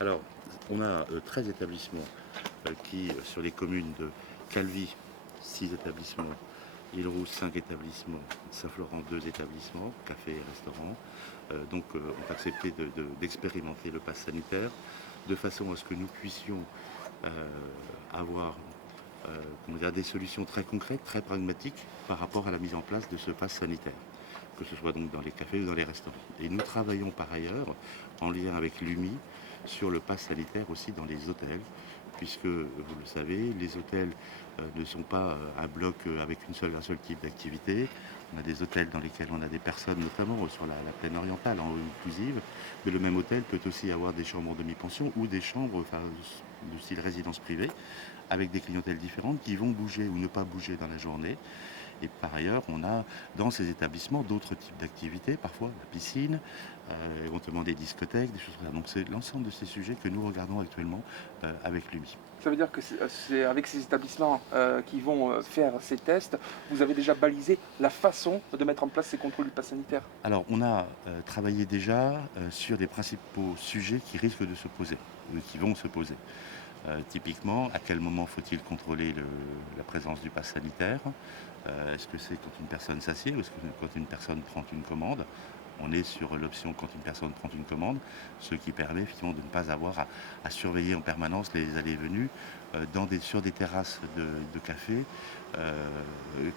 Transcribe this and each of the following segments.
Alors, on a 13 établissements qui, sur les communes de Calvi, 6 établissements, Île-Rousse, 5 établissements, Saint-Florent, 2 établissements, café et restaurants, ont accepté d'expérimenter le pass sanitaire de façon à ce que nous puissions euh, avoir des solutions très concrètes, très pragmatiques par rapport à la mise en place de ce pass sanitaire, que ce soit donc dans les cafés ou dans les restaurants. Et nous travaillons par ailleurs, en lien avec l'UMI, sur le pass sanitaire aussi dans les hôtels, puisque vous le savez, les hôtels ne sont pas un bloc avec un seul type d'activité. On a des hôtels dans lesquels on a des personnes, notamment sur la plaine orientale, en inclusive, mais le même hôtel peut aussi avoir des chambres en demi-pension ou des chambres de style résidence privée, avec des clientèles différentes qui vont bouger ou ne pas bouger dans la journée. Et par ailleurs, on a dans ces établissements d'autres types d'activités, parfois la piscine, éventuellement des discothèques, des choses comme ça. Donc c'est l'ensemble de ces sujets que nous regardons actuellement avec l'UMI. Ça veut dire que c'est avec ces établissements qui vont faire ces tests, vous avez déjà balisé la façon de mettre en place ces contrôles du pass sanitaire? Alors on a travaillé déjà sur les principaux sujets qui risquent de se poser, ou qui vont se poser. Typiquement, à quel moment faut-il contrôler la présence du pass sanitaire? Est-ce que c'est quand une personne s'assied ou est-ce que quand une personne prend une commande? On est sur l'option quand une personne prend une commande, ce qui permet effectivement de ne pas avoir à surveiller en permanence les allées et venues sur des terrasses de café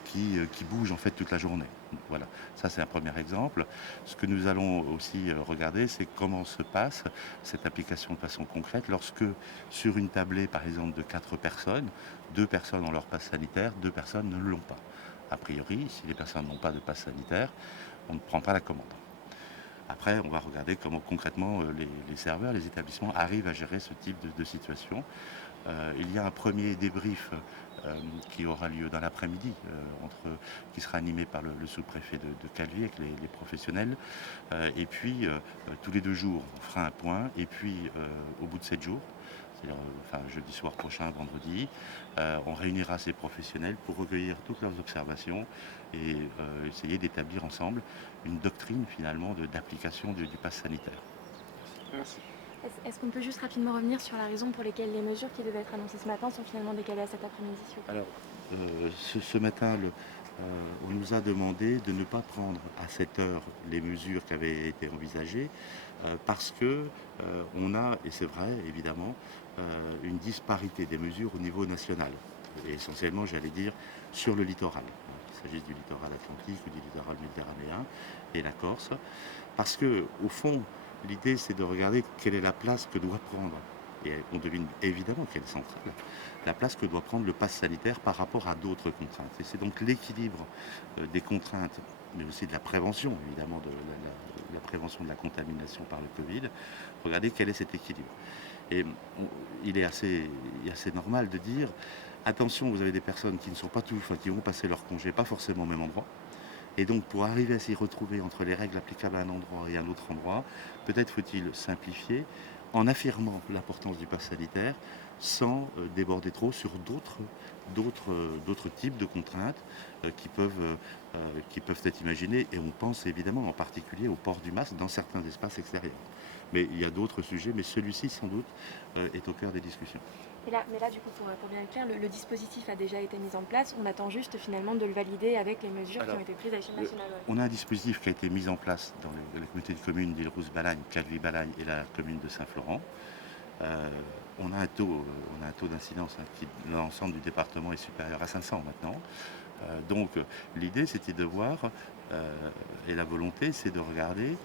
qui bougent en fait toute la journée. Voilà, ça c'est un premier exemple. Ce que nous allons aussi regarder, c'est comment se passe cette application de façon concrète lorsque sur une tablée par exemple de 4 personnes, 2 personnes ont leur passe sanitaire, 2 personnes ne l'ont pas. A priori, si les personnes n'ont pas de passe sanitaire, on ne prend pas la commande. Après, on va regarder comment concrètement les serveurs, les établissements arrivent à gérer ce type de situation. Il y a un premier débrief qui aura lieu dans l'après-midi, qui sera animé par le sous-préfet de Calvi avec les professionnels. Et puis, tous les 2 jours, on fera un point. Et puis, au bout de 7 jours, c'est-à-dire jeudi soir prochain, vendredi, on réunira ces professionnels pour recueillir toutes leurs observations et essayer d'établir ensemble une doctrine finalement d'application du pass sanitaire. Merci. Est-ce qu'on peut juste rapidement revenir sur la raison pour laquelle les mesures qui devaient être annoncées ce matin sont finalement décalées à cet après-midi, s'il vous plaît? Alors, ce matin, on nous a demandé de ne pas prendre à cette heure les mesures qui avaient été envisagées parce que on a, et c'est vrai évidemment, une disparité des mesures au niveau national. Et essentiellement, j'allais dire, sur le littoral, qu'il s'agisse du littoral atlantique ou du littoral méditerranéen et la Corse. Parce que, au fond, l'idée, c'est de regarder quelle est la place que doit prendre, et on devine évidemment qu'elle est centrale, la place que doit prendre le pass sanitaire par rapport à d'autres contraintes. Et c'est donc l'équilibre des contraintes, mais aussi de la prévention, évidemment, de la prévention de la contamination par le Covid. Regardez quel est cet équilibre. Et il est assez normal de dire, attention, vous avez des personnes qui ne sont pas qui vont passer leur congé, pas forcément au même endroit. Et donc, pour arriver à s'y retrouver entre les règles applicables à un endroit et à un autre endroit, peut-être faut-il simplifier en affirmant l'importance du pass sanitaire sans déborder trop sur d'autres types de contraintes qui peuvent être imaginées. Et on pense évidemment en particulier au port du masque dans certains espaces extérieurs. Mais il y a d'autres sujets, mais celui-ci sans doute est au cœur des discussions. Mais là, du coup, pour bien être clair, le dispositif a déjà été mis en place. On attend juste finalement de le valider avec les mesures qui ont été prises à l'échelle nationale. Ouais. On a un dispositif qui a été mis en place dans la communauté de communes d'Île-Rousse-Balagne, Calvi-Balagne et la commune de Saint-Florent. On a un taux d'incidence qui, dans l'ensemble du département, est supérieur à 500 maintenant. Donc l'idée, c'était de voir, et la volonté, c'est de regarder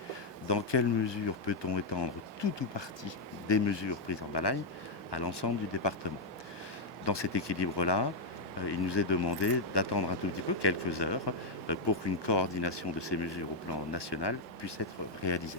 dans quelle mesure peut-on étendre tout ou partie des mesures prises en Balagne à l'ensemble du département. Dans cet équilibre-là, il nous est demandé d'attendre un tout petit peu, quelques heures, pour qu'une coordination de ces mesures au plan national puisse être réalisée.